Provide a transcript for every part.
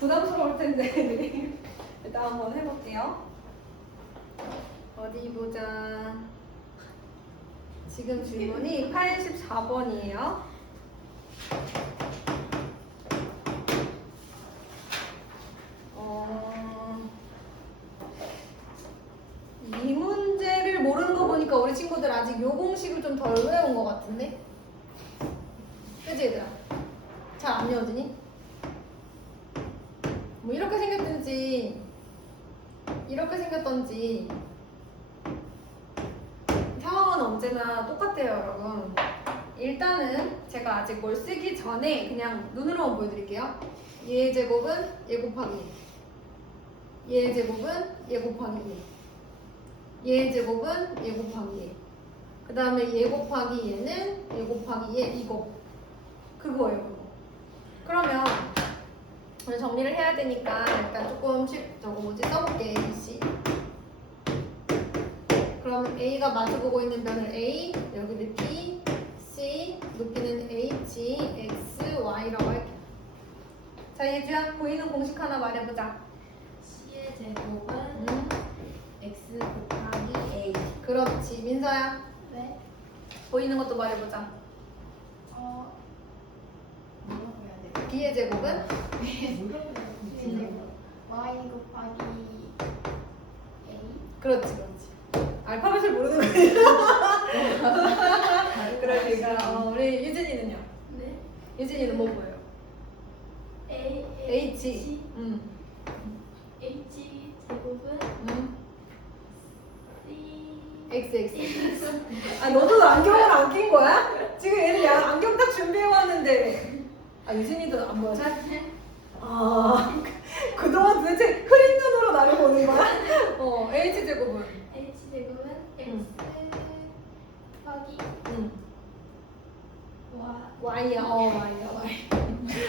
부담스러울 텐데. 일단 한번 해볼게요. 어디 보자. 지금 질문이 84번이에요. 이 문제를 모르는 거 보니까 우리 친구들 아직 요 공식을 좀 덜 외운 것 같은데? 그치 얘들아? 잘 안 외워지니? 뭐 이렇게 생겼든지 이렇게 생겼던지 상황은 언제나 똑같아요 여러분. 일단은 제가 아직 뭘 쓰기 전에 그냥 눈으로만 보여드릴게요. 얘의 제곱은 얘 곱하기 얘의 제곱은 얘 곱하기 얘의 제곱은 얘 곱하기 그 다음에 얘 곱하기 얘는 얘 곱하기 얘 이거 그거예요 그거. 그러면 오늘 정리를 해야 되니까 일단 조금씩 저거 뭐지 써볼게. ABC 그럼 A가 마주보고 있는 변을 A 여기는 B C 높이는 H X Y라고 할게. 자 예주야 보이는 공식 하나 말해보자. C의 제곱은 X 곱하기 A. 그렇지. 민서야 네. 보이는 것도 말해보자. 뭐라고 해야 돼? B의 제곱은 뭐라고 해야 돼? C의 제곱 Y 곱하기 A. 그렇지 그렇지. 알파벳을 모르는 거야. 그러니까 우리 유진이는요? 네. 유진이는 뭐 보여요? A H H 제곱은 C XX. 아 너도 안경을 안 낀 거야? 지금 얘는 안경 딱 준비해 왔는데. 아 유진이도 안 보여? 아 그동안 도대체 흐린 눈으로 나를 보는 거야? H 제곱은 H 제곱은 X 곱하기 Y야. Y야 Y.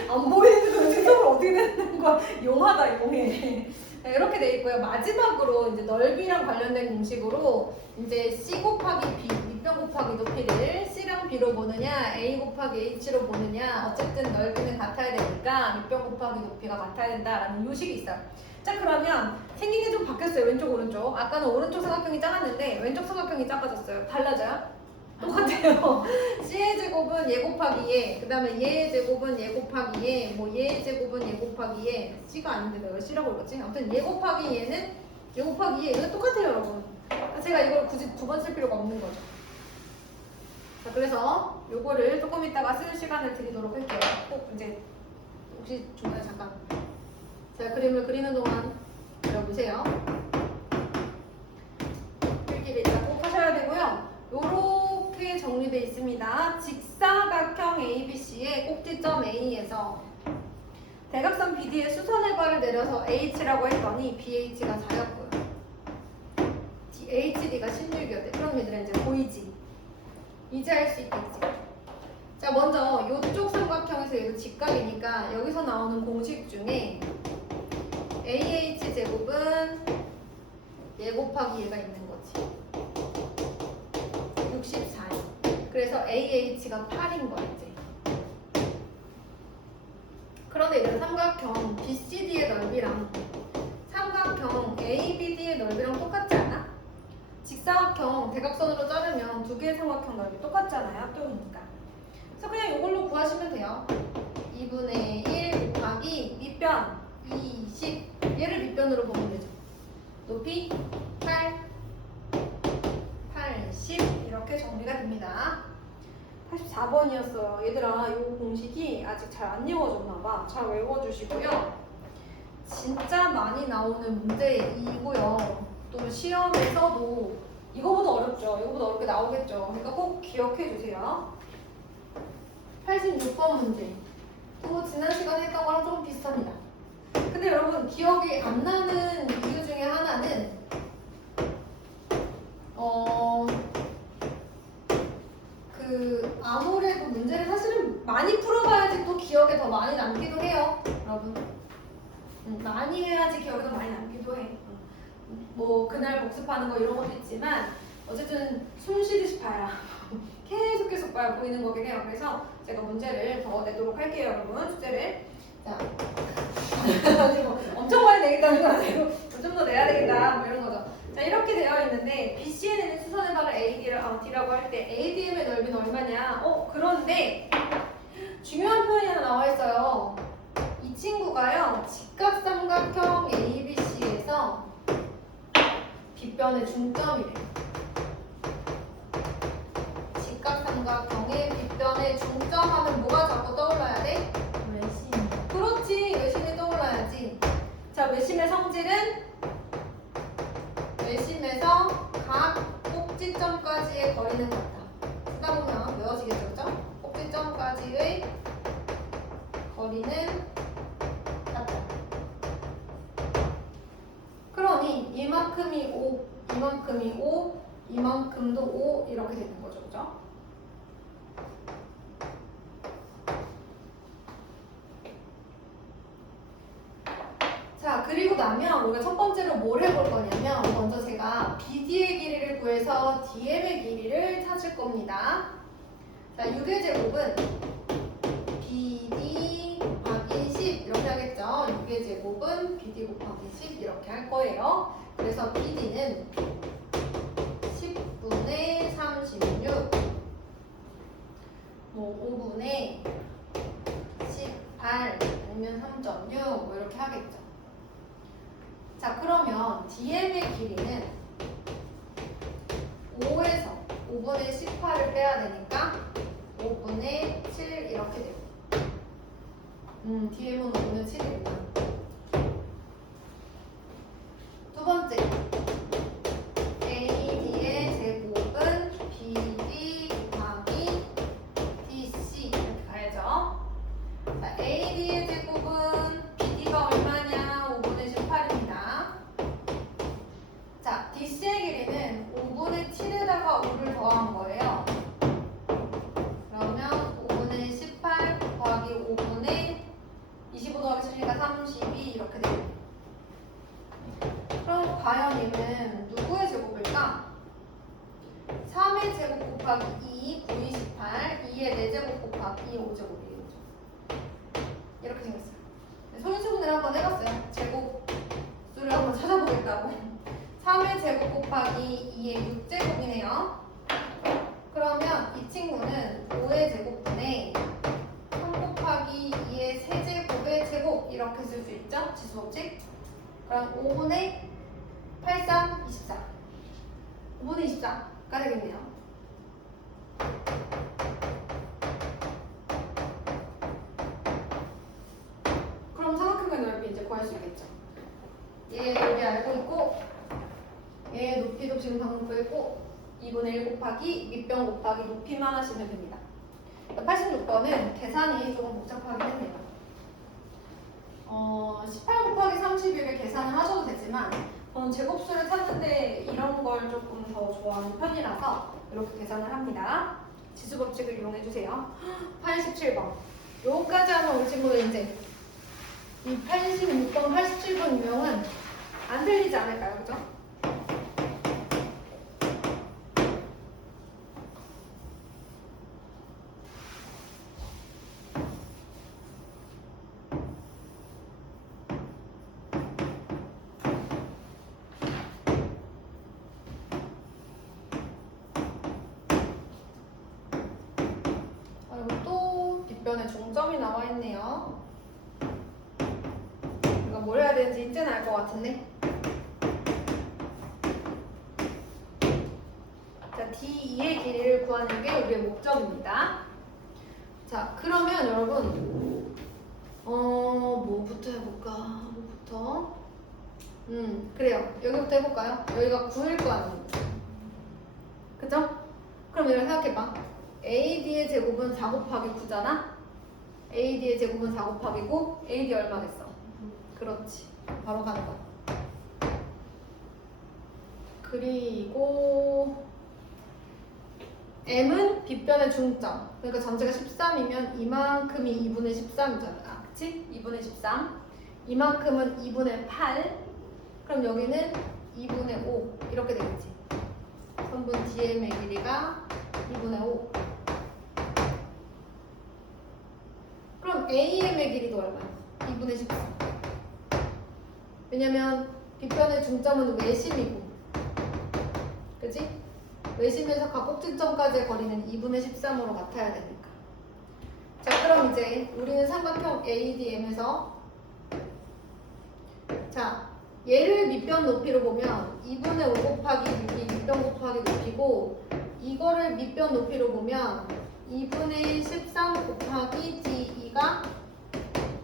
안 보이는데 도대체 수업을 어떻게 되는 거야? 용하다 용해. 네, 이렇게 돼 있고요. 마지막으로 이제 넓이랑 관련된 공식으로 이제 C 곱하기 B, 밑변 곱하기 높이를 C랑 B로 보느냐, A 곱하기 H로 보느냐, 어쨌든 넓이는 같아야 되니까 밑변 곱하기 높이가 같아야 된다라는 요식이 있어요. 자 그러면 생긴 게 좀 바뀌었어요. 왼쪽 오른쪽. 아까는 오른쪽 삼각형이 작았는데 왼쪽 삼각형이 작아졌어요. 달라져요? 똑같아요. C의 제곱은 얘 곱하기 얘, 그 다음에 얘의 제곱은 얘 곱하기 얘, 뭐 얘의 제곱은 얘 곱하기 얘. C가 아닌데 내가 C라고 읽었지? 아무튼 얘 곱하기 얘는 얘 곱하기 얘. 이거 똑같아요 여러분. 제가 이걸 굳이 두 번 쓸 필요가 없는 거죠. 자 그래서 요거를 조금 이따가 쓸 시간을 드리도록 할게요. 꼭 이제 혹시 중간에 잠깐 제가 그림을 그리는 동안 그려보세요. 필기를 일단 꼭 하셔야 되고요. 요렇게 정리되어 있습니다. 직사각형 ABC의 꼭지점 A에서 대각선 BD의 수선의 발을 내려서 H라고 했더니 BH가 4였고요. HD가 16이었대. 그럼 얘들아 이제 보이지? 이제 할 수 있겠지? 자 먼저 요쪽 삼각형에서 얘도 직각이니까 여기서 나오는 공식 중에 AH 제곱은 얘 곱하기 얘가 있는 거지. 64요. 그래서 AH가 8인 거야 이제. 그런데 이제 삼각형 BCD의 넓이랑 삼각형 ABD의 넓이랑 똑같지 않아? 직사각형 대각선으로 자르면 두 개의 삼각형 넓이 똑같잖아요. 합동이니까. 그래서 그냥 이걸로 구하시면 돼요. 2분의 1 곱하기 밑변 20. 얘를 밑변으로 보면 되죠. 높이 8, 80 이렇게 정리가 됩니다. 84번이었어요. 얘들아 이 공식이 아직 잘 안 외워졌나봐. 잘 외워주시고요. 진짜 많이 나오는 문제이고요. 또 시험에서도 이거보다 어렵죠. 이거보다 어렵게 나오겠죠. 그러니까 꼭 기억해 주세요. 86번 문제. 또 지난 시간에 했던 거랑 조금 비슷합니다. 근데 여러분 기억이 안 나는 이유 중에 하나는 아무래도 문제를 사실은 많이 풀어봐야지 또 기억에 더 많이 남기도 해요. 여러분 많이 해야지 기억에 더 많이 남기도 해. 뭐 그날 복습하는 거 이런 것도 있지만 어쨌든 숨 쉬듯이 봐야 계속 봐야 보이는 거긴 해요. 그래서 제가 문제를 더 내도록 할게요 여러분. 숙제를 자 그래가지고 엄청 많이 내겠다는 건 아니고 좀 더 내야 되겠다 뭐 이런 거죠. 자 이렇게 되어 있는데 BC에 있는 수선의 방을 AD라고 할 때 ADM의 넓이는 얼마냐? 그런데 중요한 표현이 하나 나와 있어요. 이 친구가요 직각삼각형 ABC에서 빗변의 중점이래요. 직각삼각형의 빗변의 중점하면 뭐가 자꾸 떠올라야 돼? 외심. 그렇지, 외심이 떠올라야지. 자, 외심의 성질은 외심에서 각 꼭지점까지의 거리는 같다. 쓰다 보면 외워지겠죠, 그죠? 꼭지점까지의 거리는 같다. 그러니 이만큼이 5, 이만큼이 5, 이만큼도 5 이렇게 되는 거죠, 그죠? 자, 그리고 나면 우리가 첫 번째로 뭘 해볼 거냐면 먼저 제가 BD의 길이를 구해서 DM의 길이를 찾을 겁니다. 자, 6의 제곱은 BD 곱하기 10 이렇게 하겠죠. 6의 제곱은 BD 곱하기 10 이렇게 할 거예요. 그래서 BD는 10분의 36 뭐 5분의 18 아니면 3.6 뭐 이렇게 하겠죠. 자, 그러면 DM의 길이는 5에서 5분의 18을 빼야 되니까 5분의 7 이렇게 돼요. DM은 5분의 7이구나. 두 번째, AD의 제곱은 BD 곱하기 DC 이렇게 가야죠. 자, AD의 제곱은 BD가 얼마냐? 5분의 18입니다. 자, DC의 길이는 5분의 7에다가 5를 더한 거예요. 그러면 5분의 18 더하기 5분의 25 더하기 7이니까 32 이렇게 돼요. 그럼 과연 얘는 누구의 제곱일까? 3의 제곱 곱하기 2, 9, 28, 2의 4제곱 곱하기 5제곱이에요. 이렇게 생겼어요. 손수분해를 한번 해봤어요. 제곱수를 한번 찾아보겠다고. 3의 제곱 곱하기 2의 6제곱이네요. 그러면 이 친구는 5의 제곱분의 3 곱하기 2의 세제곱의 제곱 이렇게 쓸 수 있죠? 지수법칙. 그럼 5분의 83, 24. 5분의 24가 되겠네요. 그럼 삼각형의 넓이 이제 구할 수 있겠죠. 얘 넓이 알고 있고 얘 높이도 지금 방금 구했고 2분의 1 곱하기 밑변 곱하기 높이만 하시면 됩니다. 86번은 계산이 조금 복잡하긴 했네요. 18 곱하기 31을 계산을 하셔도 되지만 저는 제곱수를 찾는데 이런 걸 조금 더 좋아하는 편이라서 이렇게 계산을 합니다. 지수법칙을 이용해 주세요. 87번. 요거까지 하면 우리 친구들 이제 이 86번, 87번 유형은 안 들리지 않을까요? 그죠? 여기 또 빗변에 중점이 나와 있네요. 우리가 뭘 해야 되는지 이제는 알 것 같은데. 자, D2의 길이를 구하는 게 우리의 목적입니다. 자, 그러면 여러분, 뭐부터 해볼까? 뭐부터? 그래요. 여기부터 해볼까요? 여기가 9일 거 아닙니까? 그죠? 그럼 이걸 생각해봐. AD의 제곱은 4 곱하기 9잖아? AD의 제곱은 4 곱하기 9? AD 얼마겠어? 그렇지. 바로 가는 거. 그리고 M은 빗변의 중점. 그러니까 전체가 13이면 이만큼이 2분의 13이잖아. 그치? 2분의 13. 이만큼은 2분의 8. 그럼 여기는 2분의 5. 이렇게 되겠지. 선분 DM의 길이가 2분의 5. 그럼 AM의 길이도 얼마야? 2분의 13. 왜냐면 빗변의 중점은 외심이고, 그치? 외심에서 각곡지점까지의 거리는 2분의 13으로 같아야 되니까. 자, 그럼 이제 우리는 삼각형 ADM에서 자, 얘를 밑변 높이로 보면 2분의 5 곱하기 6이 밑변 곱하기 높이고, 이거를 밑변 높이로 보면 2분의 13 곱하기 D2가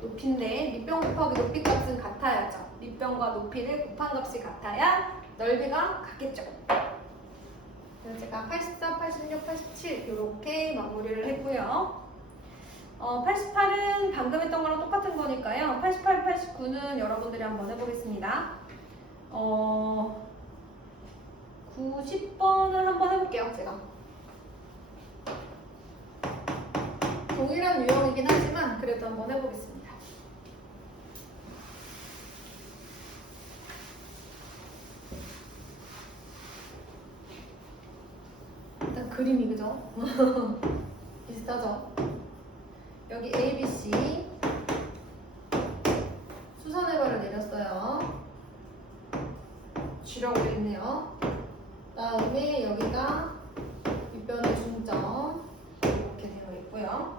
높이인데, 밑변 곱하기 높이 값은 같아야죠. 밑변과 높이를 곱한 값이 같아야 넓이가 같겠죠. 그래서 제가 84, 86, 87 이렇게 마무리를 했고요. 88은 방금 했던 거랑 똑같은 거니까요. 88, 89는 여러분들이 한번 해보겠습니다. 90번을 한번 해볼게요, 제가. 동일한 유형이긴 하지만 그래도 한번 해보겠습니다. 일단 그림이 그죠? 비슷하죠? 여기 A, B, C 수선의 발을 내렸어요. G라고 되어 있네요. 다음에 여기가 밑변의 중점 이렇게 되어 있고요.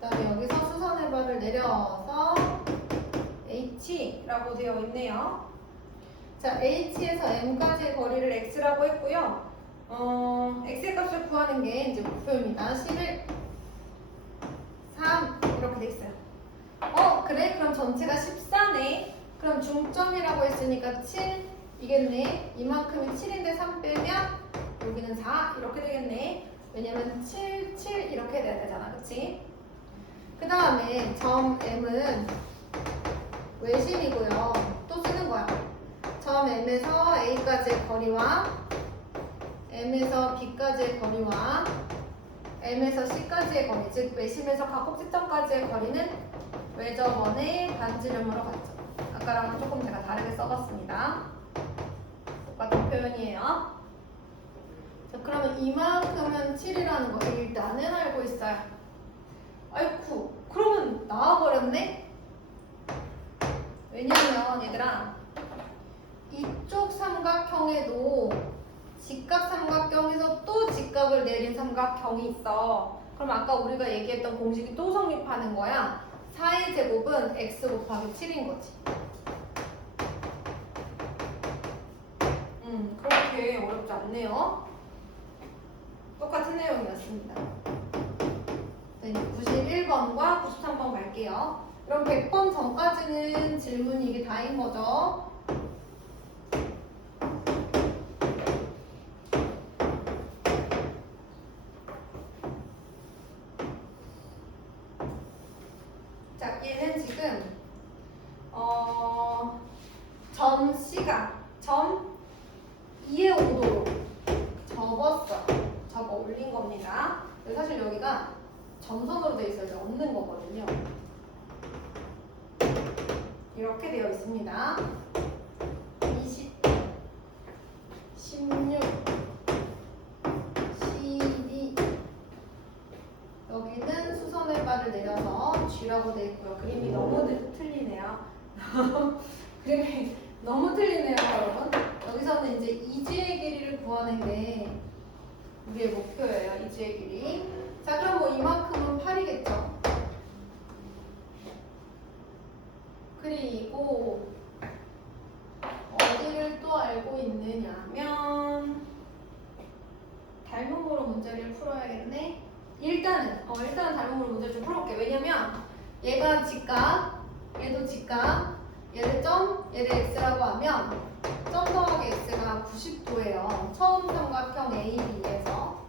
그다음에 여기서 수선의 발을 내려서 H라고 되어 있네요. 자, H에서 M까지의 거리를 X라고 했고요. X의 값을 구하는 게 이제 목표입니다. 11, 3 이렇게 돼 있어요. 그래? 그럼 전체가 14네. 그럼 중점이라고 했으니까 7 이겠네. 이만큼이 7인데 3 빼면 여기는 4 이렇게 되겠네. 왜냐면 7, 7 이렇게 돼야 되잖아. 그치? 그 다음에 점 M은 외심이고요. 또 쓰는 거야. 점 M에서 A까지의 거리와 M에서 B까지의 거리와 M에서 C까지의 거리, 즉 외심에서 각곡지점까지의 거리는 외접원의 반지름으로 같죠. 아까랑은 조금 제가 다르게 써봤습니다. 똑같은 표현이에요. 자, 그러면 이만큼은 7이라는 거 일단은 알고 있어요. 아이쿠, 그러면 나와버렸네? 왜냐면 얘들아, 이쪽 삼각형에도 직각 삼각형에서 또 직각을 내린 삼각형이 있어. 그럼 아까 우리가 얘기했던 공식이 또 성립하는 거야. 4의 제곱은 x 곱하기 7인 거지. 그렇게 어렵지 않네요. 똑같은 내용이었습니다. 네, 91번과 93번 갈게요. 그럼 100번 전까지는 질문이 이게 다인 거죠. 자, 얘는 지금 점 C가 점 2의 5도로 접어 올린 겁니다. 사실 여기가 점선으로 되어 있어서 없는 거거든요. 이렇게 되어 있습니다. 20, 16, 12 여기는 수선의 발을 내려서 G라고 되어 있고요. 그림이 너무 틀리네요. 그림이 너무 틀리네요, 여러분. 여기서는 이제 이지의 길이를 구하는 게 우리의 목표예요. 이지의 길이. 자, 그럼 뭐 이만큼은 8이겠죠. 그리고 어디를 또 알고 있느냐면 닮음으로 문제를 풀어야겠네. 일단은 닮음으로 문제를 좀 풀어볼게. 왜냐면 얘가 직각, 얘도 직각, 얘를 점, 얘를 x라고 하면 점 더하기 x가 90도예요. 처음 삼각형 AB에서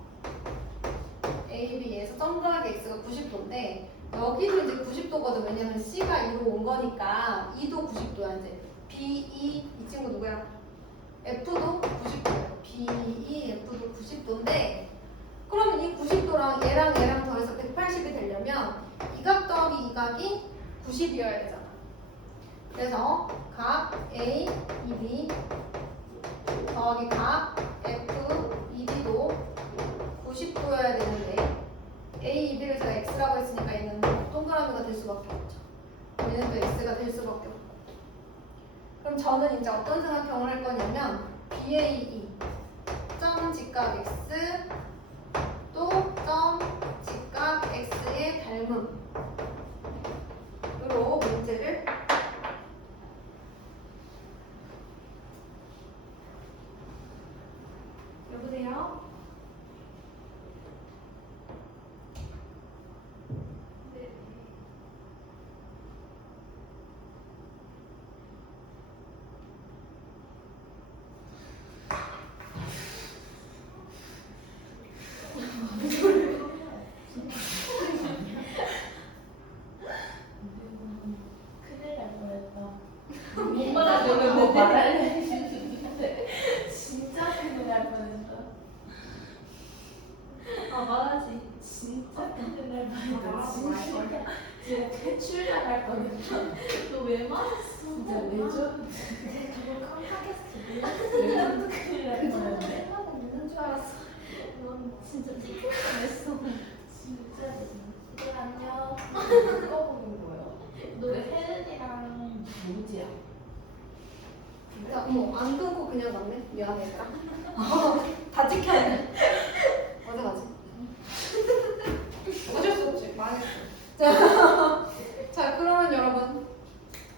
점 더하기 x가 90도인데 여기도 이제 90도거든. 왜냐면 C가 2로 온 거니까 2도 90도야. 이제 BE 이 친구 누구야? F도 90도예요. BE, F도 90도인데 그러면 이 90도랑 얘랑 더해서 180이 되려면 이 각 더하기 이 각이 90이어야 되잖아. 그래서 각 A, ED 더하기 각 F, ED도 90도여야 되는데 A, ED를 제가 X라고 했으니까 얘는 동그라미가 될 수밖에 없죠. 얘는 또 X가 될 수밖에 없고. 그럼 저는 이제 어떤 삼각형을 할 거냐면 BAE 점 직각 X 또 점 직각 X의 닮음으로 문제를 여보세요? 네. 큰일 날 뻔했다. 못 말하려고 말하려 했는데 진짜 큰일 날 뻔했어. 아 말하지. 진짜 큰일 날 뻔했다. 진짜 퇴출 나갈 뻔했다. 너 왜 말했어? 진짜 레전드. 저걸 깜빡했어. 레전드 큰일 날 그 정도 뻔했네. 생각은 있는 줄 알았어. 넌 진짜 뻔했어. 진짜 레전드. 이제 안녕. 누가 보는 거예요? 너왜 혜은이랑 뭐지야? 야, 안 끊고 그냥 갔네? 미안해, 얘들아. 다 찍혀야 돼. 어디 가지? 어쩔 수 없지. 망했어. 자, 그러면 여러분.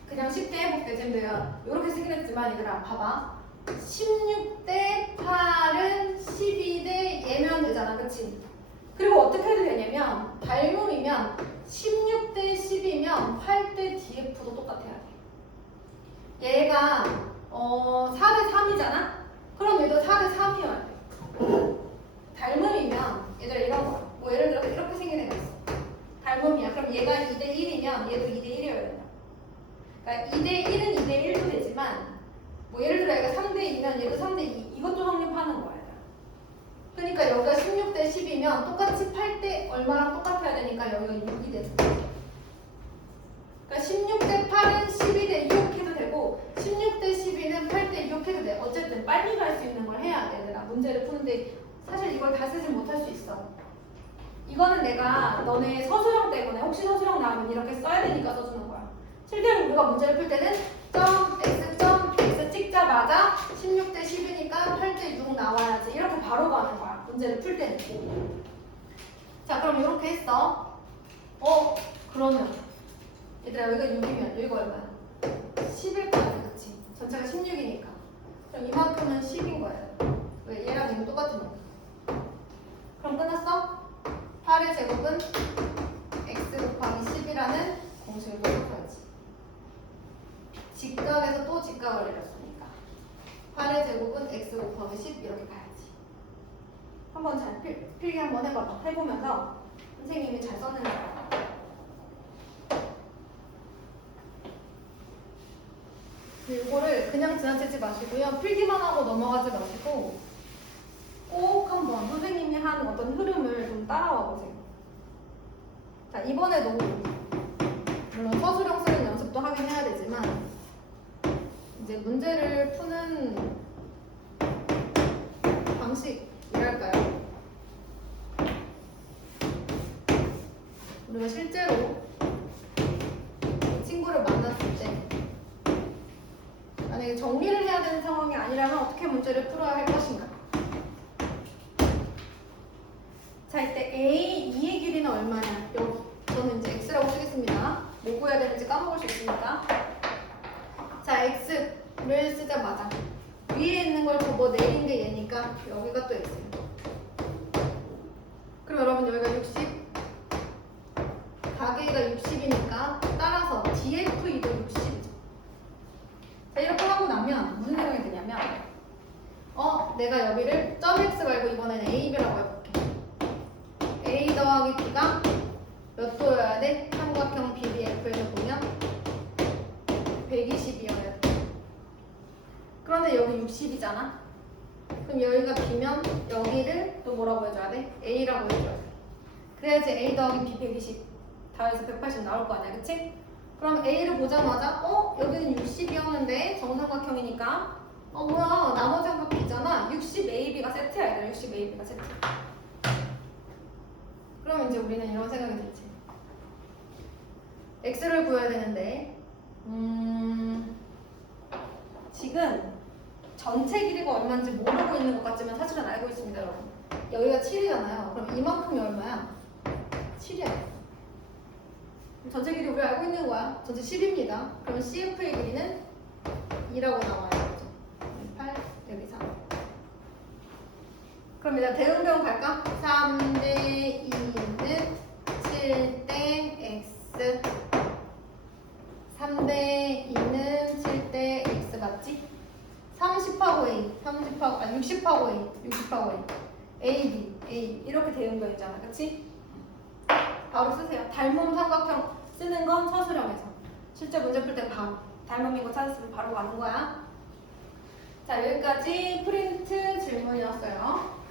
그냥 쉽게 해볼게. 지금 내가 이렇게 쓰긴 했지만, 얘들아, 봐봐. 16대 8은 12대 얘면 되잖아. 그치? 그리고 어떻게 해도 되냐면, 닮음이면 16대 10이면 8대 DF도 똑같아야 돼. 얘가 4대 3이잖아? 그럼 얘도 4대 3이어야 돼. 닮음이면 얘들아 이런 거야. 뭐 예를 들어서 이렇게 생긴 애가 있어. 닮음이야. 그럼 얘가 2대 1이면 얘도 2대 1이어야 된다. 그러니까 2대 1은 2대 1도 되지만 뭐 예를 들어 얘가 3대 2면 얘도 3대 2 이것도 성립하는 거야. 얘들아. 그러니까 여기가 16대 10이면 똑같이 8대 얼마랑 똑같아야 되니까 여기가 6이 되는 거야. 그러니까 16대 8은 12대 6 해도 되고 16대 12는 8대 6 해도 돼. 어쨌든 빨리 갈 수 있는 걸 해야 돼. 얘들아. 문제를 푸는데 사실 이걸 다 쓰지 못할 수 있어. 이거는 내가 너네 서술형 때문에 혹시 서술형 나오면 이렇게 써야 되니까 써주는 거야. 실제로 우리가 문제를 풀 때는 점 x 찍자마자 16대 10이니까 8대 6 나와야지. 이렇게 바로 가는 거야. 문제를 풀 때는. 자, 그럼 이렇게 했어. 그러면 얘들아 여기가 6이면 여기가 얼마야? 10일 거야. 그치? 전체가 16이니까. 그럼 이만큼은 10인 거예요. 왜? 얘랑 얘는 똑같은 거야. 그럼 끝났어? 8의 제곱은 x 곱하기 10이라는 공식을 써줘야지. 직각에서 또 직각을 내렸으니까 8의 제곱은 x 곱하기 10 이렇게 가야지. 한번 잘 필기 한번 해봐봐. 해보면서 선생님이 잘 썼는 거야. 이거를 그냥 지나치지 마시고요. 필기만 하고 넘어가지 마시고 꼭 한번 선생님이 한 어떤 흐름을 좀 따라와 보세요. 자, 이번에도 물론 서술형 쓰는 연습도 하긴 해야 되지만 이제 문제를 푸는 방식이랄까요? 우리가 실제로 이 친구를 만났을 때 만약에 정리를 해야 되는 상황이 아니라면 어떻게 문제를 풀어야 할 것인가? 자, 이때 A, 2의 길이는 얼마냐? 여기. 저는 이제 X라고 쓰겠습니다. 뭐 구해야 되는지 까먹을 수 있으니까. 자, X를 쓰자마자 위에 있는 걸 접어 내린 게 얘니까 여기가 또 X예요. 그럼 여러분 여기가 60, 가계가 60이니까 따라서 DFE도 60이죠. 자, 이렇게 하고 나면 무슨 생각이 드냐면 내가 여기를 점 X 말고 이번에는 AB라고 해볼게. A 더하기 B가 몇 도여야 돼? 삼각형 BDF에서 보면 120이어야 돼. 그런데 여기 60이잖아? 그럼 여기가 B면 여기를 또 뭐라고 해줘야 돼? A라고 해줘야 돼. 그래야지 A 더하기 B 120 다해서 180 나올 거 아니야, 그치? 그럼 A를 보자마자 여기는 60이었는데 정삼각형이니까 뭐야 나머지 한 거 B잖아. 60AB가 세트야. 얘들아 60AB가 세트. 그럼 이제 우리는 이런 생각이 들지. X를 구해야 되는데 식은 전체 길이가 얼마인지 모르고 있는 것 같지만 사실은 알고 있습니다, 여러분. 여기가 7이잖아요. 그럼 이만큼이 얼마야? 7이야. 전체 길이 우리 알고 있는 거야. 전체 10입니다. 그러면 CF의 길이는 2라고 나와요. 그죠? 8, 여기 3. 그럼 일단 대응배운 갈까? 3대 2는 7대 x. 3대 2는 7대 x 맞지? 30하고 a, 60하고 a, 60하고 a, a, b, a 이렇게 대응배이잖아, 그치? 바로 쓰세요. 닮은 삼각형 쓰는 건 서술형에서. 실제 문제 풀 때 바로 닮은 거 찾았으면 바로 가는 거야. 자, 여기까지 프린트 질문이었어요.